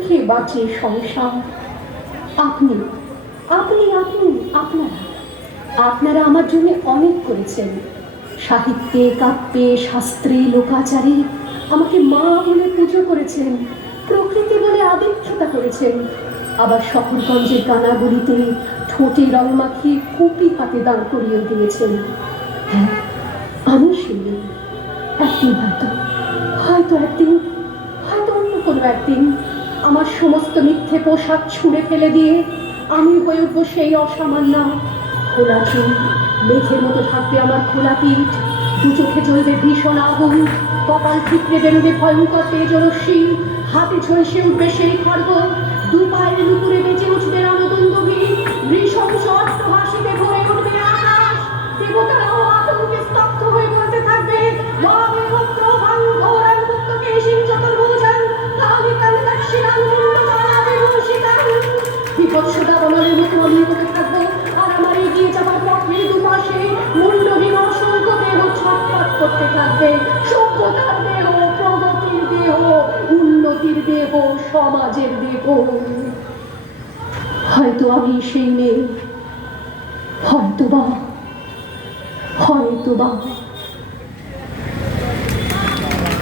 সুখে বাঁচে সংসার? আপনি আপনি আপনি, আপনারা। আপনারা আমার জন্য অনেক করেছেন। সাহিত্যে, কাব্যে, শাস্ত্রে, লোকাচারে আমাকে মা বলে পুজো করেছেন, প্রকৃতি বলে আদিক্ষতা করেছেন। আবার শহরগঞ্জের গানাগুলিতে ঠোঁটে রং মাখিয়ে কুপি হাতে দাঁড় করিয়ে দিয়েছেন। হ্যাঁ আমি সেই একদিন হয়তো হয়তো একদিন, হয়তো অন্য কোনো একদিন আমার সমস্ত মিথ্যে পোশাক ছুঁড়ে ফেলে দিয়ে আমি হয়ে উঠবো সেই অসামান্য খোলা চুল মেঘের মতো থাকবে আমার খোলা পিঠ, দু চোখে জ্বলবে ভীষণ আগুন, কপাল ঠিকরে বেরোবে ভয়ঙ্কর তেজরশ্মি, হাতে ঝলসে উঠবে সেই খর্গ মতো আমি করে থাকব আর আমার উন্নতির দেহ, সমাজের দেহ। হয়তো আমি সেই মেয়ে হয়তো বা হয়তো বা